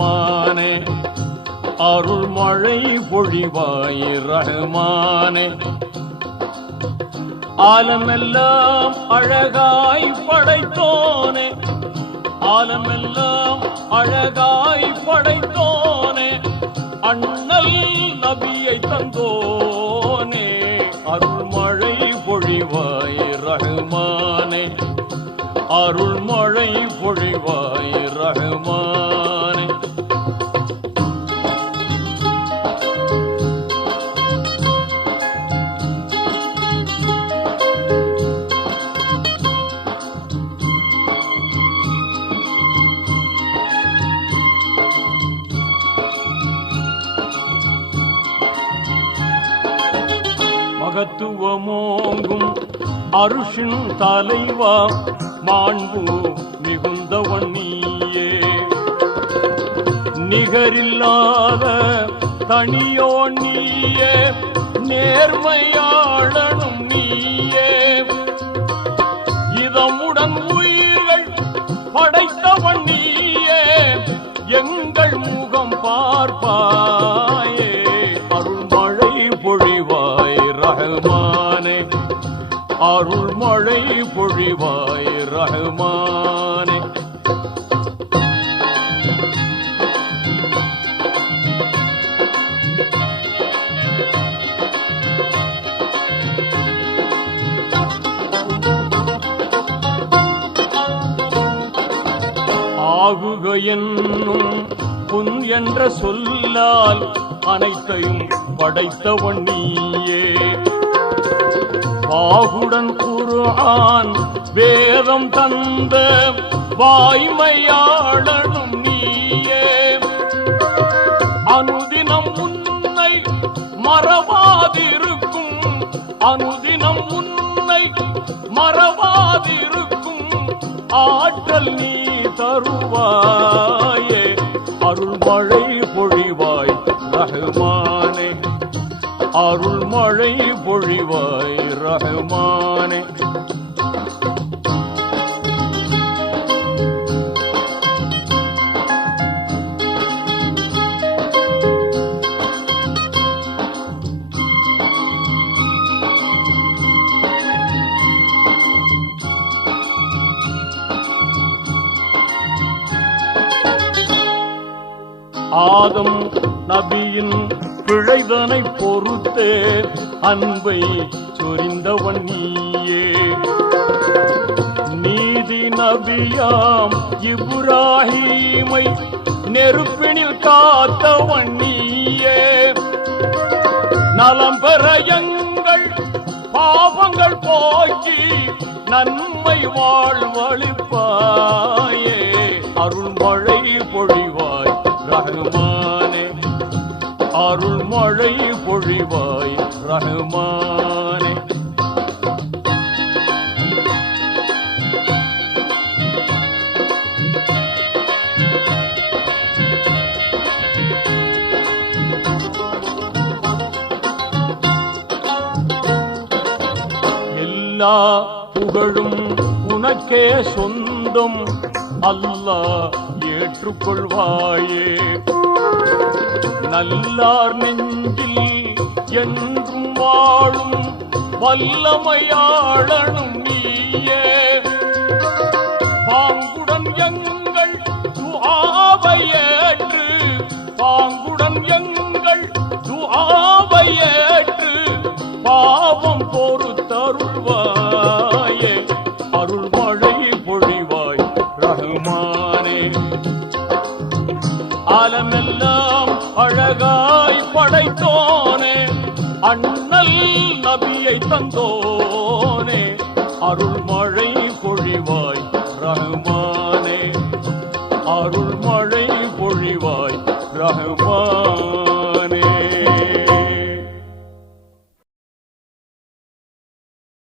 ரஹ்மானே, அருள்மழை பொழிவாய் ரஹ்மானே. ஆலமெல்லாம் அழகாய் படைத்தோனே, ஆலமெல்லாம் அழகாய் படைத்தோனே, அண்ணல் நபியை தந்தோனே, அருள்மழை பொழிவாய் ரஹ்மானே, அருள்மழை பொழிவாய் ரஹ்மானே. மகத்துவமோங்கும் அருஷின் தலைவா, மாண்பு மிகுந்தவன் நீயே, நிகரில்லாத தனியோ நீயே, நேர்மையாளனும் நீயே, இதமுடன் உயிர்கள் படைத்தவன் நீயே, எங்கள் முகம் பார்ப்பாயே, அருள்மழை பொழிவாய் ரஹ்மானே, அருள்மழை பொழிவாய் ரஹ்மானே. ஆகுக என்னும் புன் என்ற சொல்லால் அனைத்தையும் படைத்தவன் நீயே, பாகுடன் குர்ஆன் வேதம் தந்த வாய்மையாளனும் நீயே, அனுதினம் உன்னை மறவாதிருக்கும், அனுதினம் உன்னை மறவாதிருக்கும் ஆற்றல் நீ தருவாயே, அருள்மழை பொழிவாய் ரஹ்மானே, அருள்மழை பொழிவாய் ரஹ்மானே. ஆதம் நபியின் பிழைதனை பொறுத்தே அன்பை சொரிந்தவன் நீயே, நீதி நபியாம் இப்ராஹீமை நெருப்பினில் காத்தவன் நீயே, நலம் பெற எங்கள் பாவங்கள் போக்கி நன்மை வாழ்வளிப்பாயே, அருள்மழை பொழிவாய் ரஹ்மானே, அருள்மழை பொழிவாய் ரஹ்மானே. எல்லா புகழும் உனக்கே சொந்தம், அல்லாஹ் ஏற்றுக்கொள்வாயே, நல்லார் நெஞ்சில் என்றும் வாழும் வல்லமையாளனும் நீயே, பாங்குடன் எங்கள் துஆவை ஏற்று, பாங்குடன் எங்கள் துஆவை ஏற்று, பாவம் பொறுத்தருள்வாயே, அருள்மழை பொழிவாய் ரஹ்மானே, ஆலமெல்லாம் அழகாய் படைத்தோனே, அண்ணல் நபியை தந்தோனே, அருள்மழை பொழிவாய் ரஹ்மானே, அருள்மழை பொழிவாய் ரஹ்மானே.